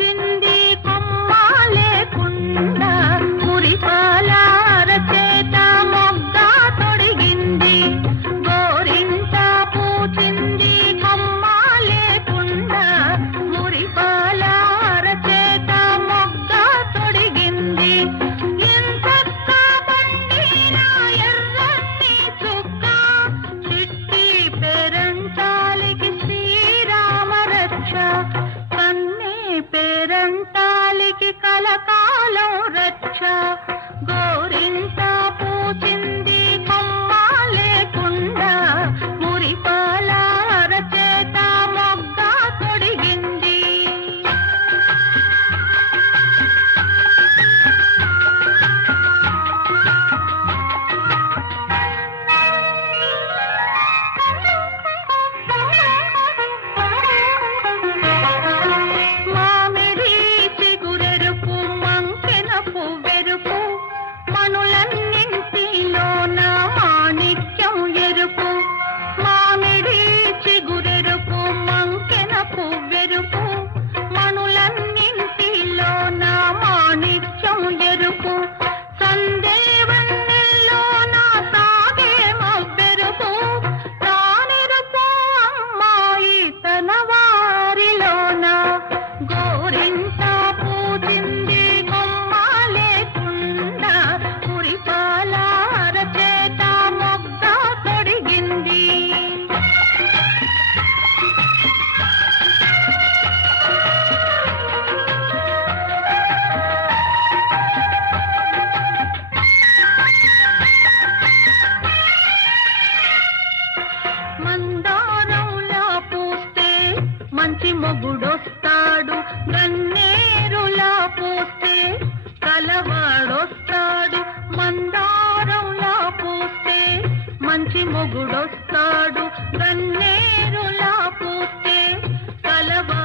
పూచింది కొమ్మ లేకుండా మురిపాల అరచేత మొగ్గ తొడిగింది గోరింట పూచింది కొమ్మ లేకుండా మురిపాల అరచేత మొగ్గ తొడిగింది ఎంతక్క పండిన ఎర్రని చుక్క చిట్టి పేరంటాలికి శ్రీరామ రక్ష కన్నే పేరంటాలికి కలకాలం రక్ష గోరింట పూచింది కొమ్మ లేకుండా మురిపాల అరచేత మొగ్గ తొడిగింది మామిడి చిగురెరుపు మంకెన పువ్వెరుపు మనులన్నింటిలోన మాణిక్యం ఎరుపు మామిడి చిగురెరుపు మంకెన పువ్వెరుపు మనులన్నింటిలోన మాణిక్యం ఎరుపు సందేవన్నెల్లోన సాగే మబ్బెరుపు తానెరుపు అమ్మాయి తన వారిలోన గోరింట పూజింది కొమ్మ లేకుండా మురిపాల అరచేత మొగ్గ తొడిగింది మందారంలా పూస్తే మంచి మొగుడొస్తాడు గన్నేరులా పూస్తే కలవాడొస్తాడు మందారంలా పూస్తే మంచి మొగుడొస్తాడు గన్నేరులా పూస్తే కలవాడొస్తాడు